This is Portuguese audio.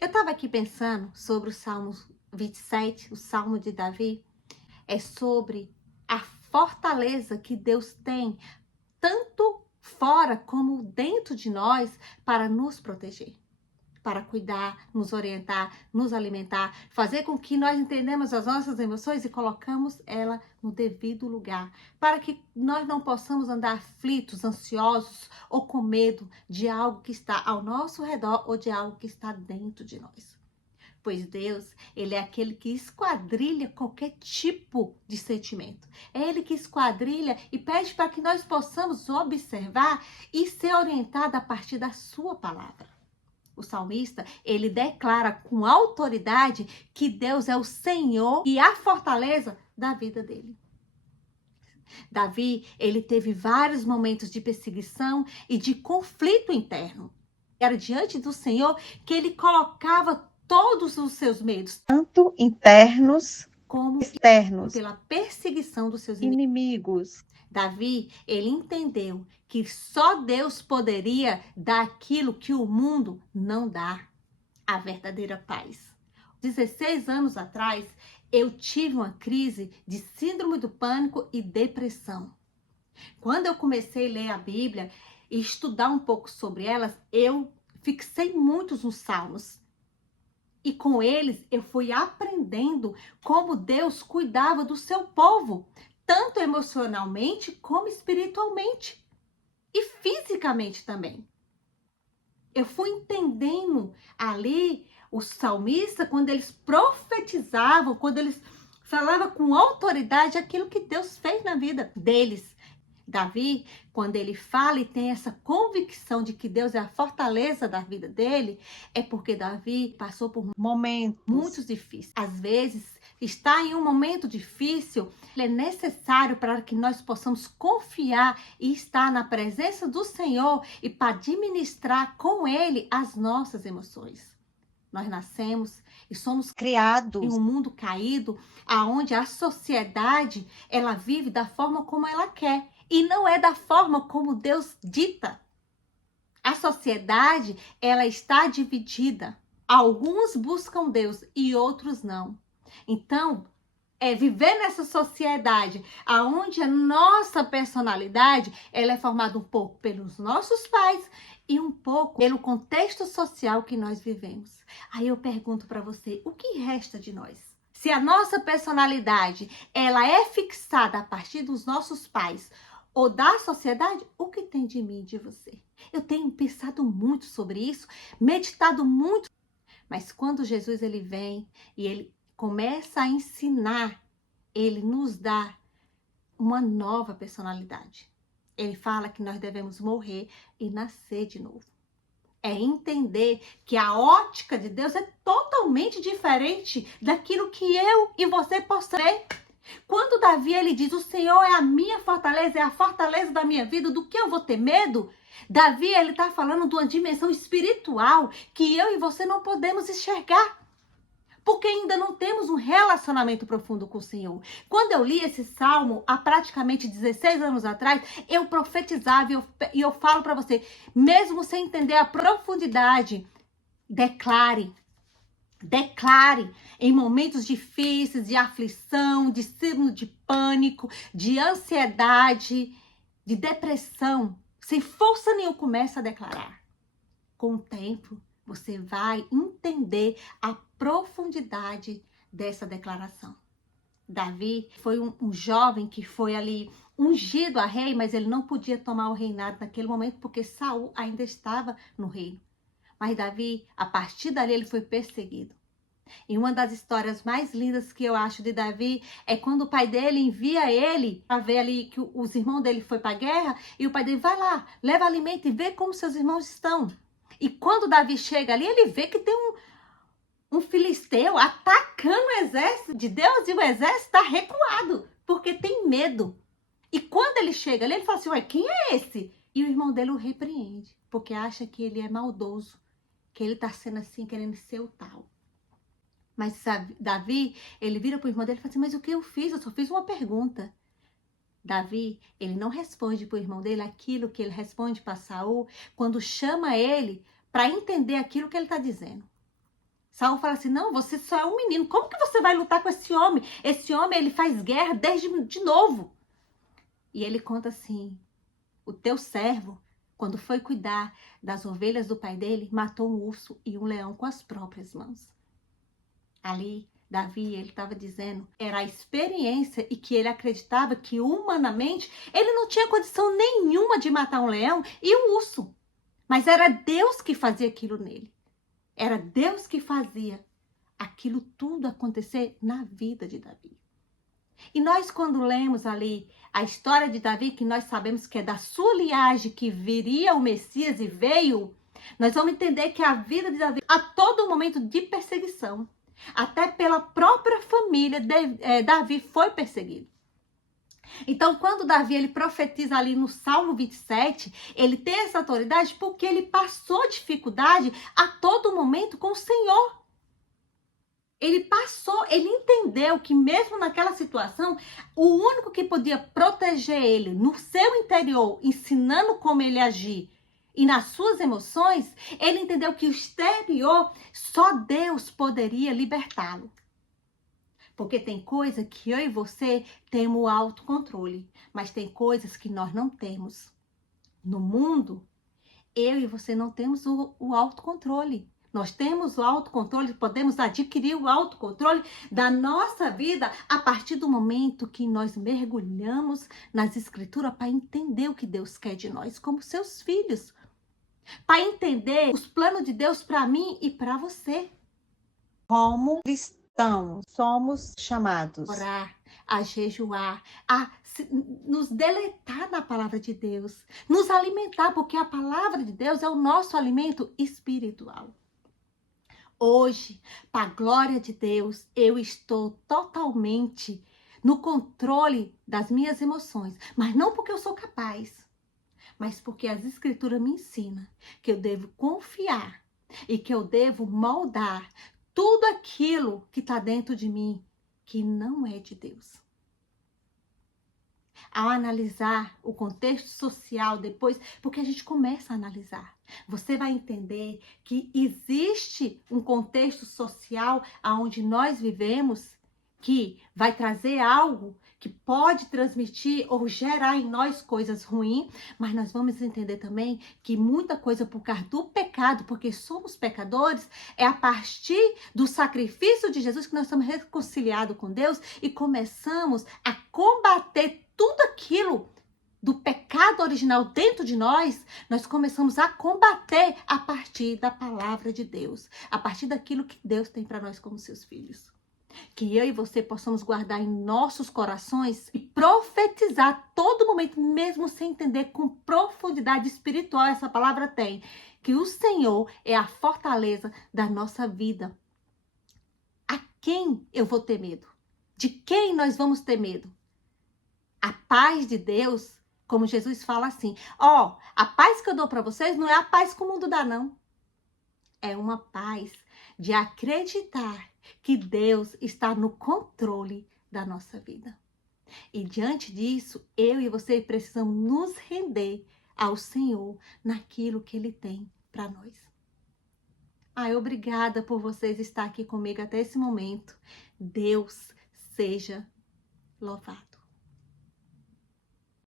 Eu estava aqui pensando sobre o Salmo 27, o Salmo de Davi. É sobre a fortaleza que Deus tem, tanto fora como dentro de nós, para nos proteger, para cuidar, nos orientar, nos alimentar, fazer com que nós entendamos as nossas emoções e colocamos ela no devido lugar, para que nós não possamos andar aflitos, ansiosos ou com medo de algo que está ao nosso redor ou de algo que está dentro de nós. Pois Deus, ele é aquele que esquadrilha qualquer tipo de sentimento. É ele que esquadrilha e pede para que nós possamos observar e ser orientado a partir da sua palavra. O salmista, ele declara com autoridade que Deus é o Senhor e a fortaleza da vida dele. Davi, ele teve vários momentos de perseguição e de conflito interno. Era diante do Senhor que ele colocava todos os seus medos, tanto internos como externos, pela perseguição dos seus inimigos. Davi, ele entendeu que só Deus poderia dar aquilo que o mundo não dá, a verdadeira paz. 16 anos atrás, eu tive uma crise de síndrome do pânico e depressão. Quando eu comecei a ler a Bíblia e estudar um pouco sobre elas, eu fixei muitos nos salmos. E com eles eu fui aprendendo como Deus cuidava do seu povo, tanto emocionalmente como espiritualmente e fisicamente também. Eu fui entendendo ali os salmistas, quando eles profetizavam, quando eles falavam com autoridade aquilo que Deus fez na vida deles. Davi, quando ele fala e tem essa convicção de que Deus é a fortaleza da vida dele, é porque Davi passou por momentos muito difíceis. Às vezes, estar em um momento difícil é necessário para que nós possamos confiar e estar na presença do Senhor e para administrar com Ele as nossas emoções. Nós nascemos e somos criados em um mundo caído, aonde a sociedade ela vive da forma como ela quer e não é da forma como Deus dita. A sociedade ela está dividida. Alguns buscam Deus e outros não. Então, viver nessa sociedade aonde a nossa personalidade ela é formada um pouco pelos nossos pais e um pouco pelo contexto social que nós vivemos. Aí eu pergunto para você, o que resta de nós? Se a nossa personalidade ela é fixada a partir dos nossos pais ou da sociedade, o que tem de mim e de você? Eu tenho pensado muito sobre isso, meditado muito, mas quando Jesus ele vem e ele começa a ensinar, ele nos dá uma nova personalidade. Ele fala que nós devemos morrer e nascer de novo. É entender que a ótica de Deus é totalmente diferente daquilo que eu e você possamos ver. Quando Davi ele diz, o Senhor é a minha fortaleza, é a fortaleza da minha vida, do que eu vou ter medo? Davi ele está falando de uma dimensão espiritual que eu e você não podemos enxergar. Porque ainda não temos um relacionamento profundo com o Senhor. Quando eu li esse salmo, há praticamente 16 anos atrás, eu profetizava e eu falo para você, mesmo sem entender a profundidade, declare em momentos difíceis, de aflição, de síndrome de pânico, de ansiedade, de depressão, sem força nenhuma, começa a declarar. Com o tempo, você vai entender a profundidade dessa declaração. Davi foi um jovem que foi ali ungido a rei, mas ele não podia tomar o reinado naquele momento porque Saul ainda estava no reino. Mas Davi, a partir dali, ele foi perseguido. E uma das histórias mais lindas que eu acho de Davi é quando o pai dele envia ele para ver ali que os irmãos dele foi para a guerra e o pai dele vai lá, leva alimento e vê como seus irmãos estão. E quando Davi chega ali, ele vê que tem um filisteu atacando o exército de Deus e o exército está recuado, porque tem medo. E quando ele chega ali, ele fala assim, ué, quem é esse? E o irmão dele o repreende, porque acha que ele é maldoso, que ele está sendo assim, querendo ser o tal. Mas sabe, Davi, ele vira para o irmão dele e fala assim, mas o que eu fiz? Eu só fiz uma pergunta. Davi, ele não responde para o irmão dele aquilo que ele responde para Saul quando chama ele para entender aquilo que ele está dizendo. Saul fala assim, não, você só é um menino, como que você vai lutar com esse homem? Esse homem, ele faz guerra desde de novo. E ele conta assim, o teu servo, quando foi cuidar das ovelhas do pai dele, matou um urso e um leão com as próprias mãos. Ali, Davi, ele estava dizendo, era a experiência e que ele acreditava que humanamente ele não tinha condição nenhuma de matar um leão e um urso. Mas era Deus que fazia aquilo nele. Era Deus que fazia aquilo tudo acontecer na vida de Davi. E nós, quando lemos ali a história de Davi, que nós sabemos que é da sua linhagem que viria o Messias e veio, nós vamos entender que a vida de Davi, a todo momento de perseguição, até pela própria família, Davi foi perseguido. Então, quando Davi ele profetiza ali no Salmo 27, ele tem essa autoridade porque ele passou dificuldade a todo momento com o Senhor. Ele passou, ele entendeu que mesmo naquela situação, o único que podia proteger ele no seu interior, ensinando como ele agir e nas suas emoções, ele entendeu que o exterior, só Deus poderia libertá-lo. Porque tem coisa que eu e você temos o autocontrole, mas tem coisas que nós não temos. No mundo, eu e você não temos o autocontrole. Nós temos o autocontrole, podemos adquirir o autocontrole da nossa vida a partir do momento que nós mergulhamos nas escrituras para entender o que Deus quer de nós como seus filhos. Para entender os planos de Deus para mim e para você. Como cristãos, somos chamados Orar, a jejuar, a nos deleitar na palavra de Deus, nos alimentar, porque a palavra de Deus é o nosso alimento espiritual. Hoje, para a glória de Deus, eu estou totalmente no controle das minhas emoções, mas não porque eu sou capaz, mas porque as escrituras me ensinam que eu devo confiar e que eu devo moldar tudo aquilo que está dentro de mim que não é de Deus. Ao analisar o contexto social depois, porque a gente começa a analisar, você vai entender que existe um contexto social onde nós vivemos que vai trazer algo que pode transmitir ou gerar em nós coisas ruins, mas nós vamos entender também que muita coisa por causa do pecado, porque somos pecadores, é a partir do sacrifício de Jesus que nós somos reconciliados com Deus e começamos a combater tudo aquilo do pecado original dentro de nós, nós começamos a combater a partir da palavra de Deus, a partir daquilo que Deus tem para nós como seus filhos. Que eu e você possamos guardar em nossos corações e profetizar todo momento, mesmo sem entender com profundidade espiritual essa palavra tem, que o Senhor é a fortaleza da nossa vida. A quem eu vou ter medo? De quem nós vamos ter medo? A paz de Deus, como Jesus fala assim, a paz que eu dou para vocês não é a paz que o mundo dá, não. É uma paz de acreditar que Deus está no controle da nossa vida. E diante disso, eu e você precisamos nos render ao Senhor naquilo que Ele tem para nós. Obrigada por vocês estar aqui comigo até esse momento. Deus seja louvado.